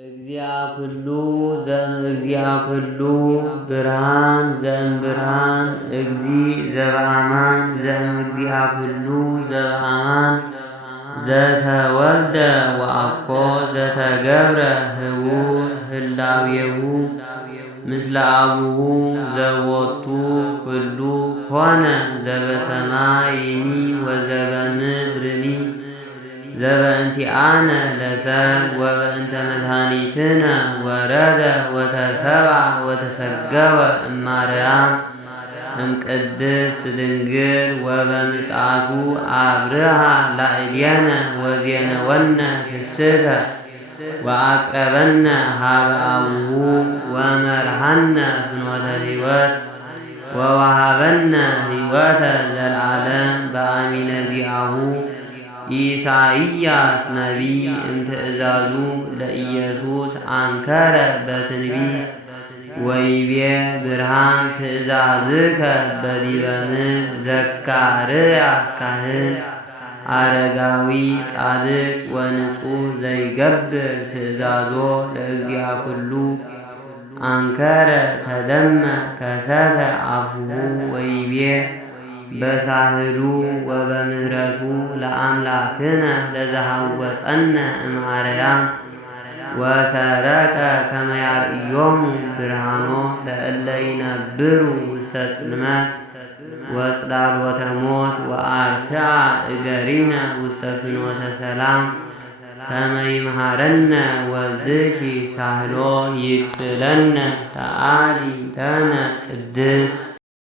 እግዚአብሉ ብርሃን ዘእምብርሃን እግዚ ዘበአማን ዘእምእግዚአብሉ ዘበአማን ዘተወልደ ወአኮ ዘተገብረ ህቡእ ህላዌሁ ምስለ አቡሁ ዘቦቱ ኩሉ ኮነ ዘበሰማይኒ ወዘበምድርኒ ዘበእንቲአነ ለሰብ ወበእንተ መድኃኒትነ ወረደ ወተሰብአ ወተሰገወ እማርያም እምቅድስት ድንግል ወበምጽአቱ አብርሃ ላዕሌነ ወዜነወነ ትስተ ወአቅረበነ ሀበ አቡሁ ወመርሐነ ፍኖተ ሕይወት ወወሃበነ ሕይወተ ዘለዓለም በአሚነ ዚአሁ ኢሳይያስ ነቢይ እምትእዛዙ ለኢየሱስ አንከረ በትንቢት ወይቤ ብርሃን ትእዛዝከ በዲበ ምድር ዘካርያስ ካህን አረጋዊ ጻድቅ ወንጹሕ ዘይገብር ትእዛዞ ለእግዚአ ኩሉ አንከረ ተደመ ከሰተ አፉሁ ወይቤ በሳህሉ ወበምህረቱ ለአምላክነ ለዘሃወፀነ እምአርያም ወሰረቀ ከመ ያርእዮሙ ብርሃኖ ለእለ ይነብሩ ውስተ ጽልመት ወጽላሎተ ሞት ወአርትዐ እገሪነ ውስተ ፍኖተ ሰላም ከመ ይምሃረነ ወልድኪ ሳህሎ ይክፍለነ ሰአሊ ተነ ቅድስት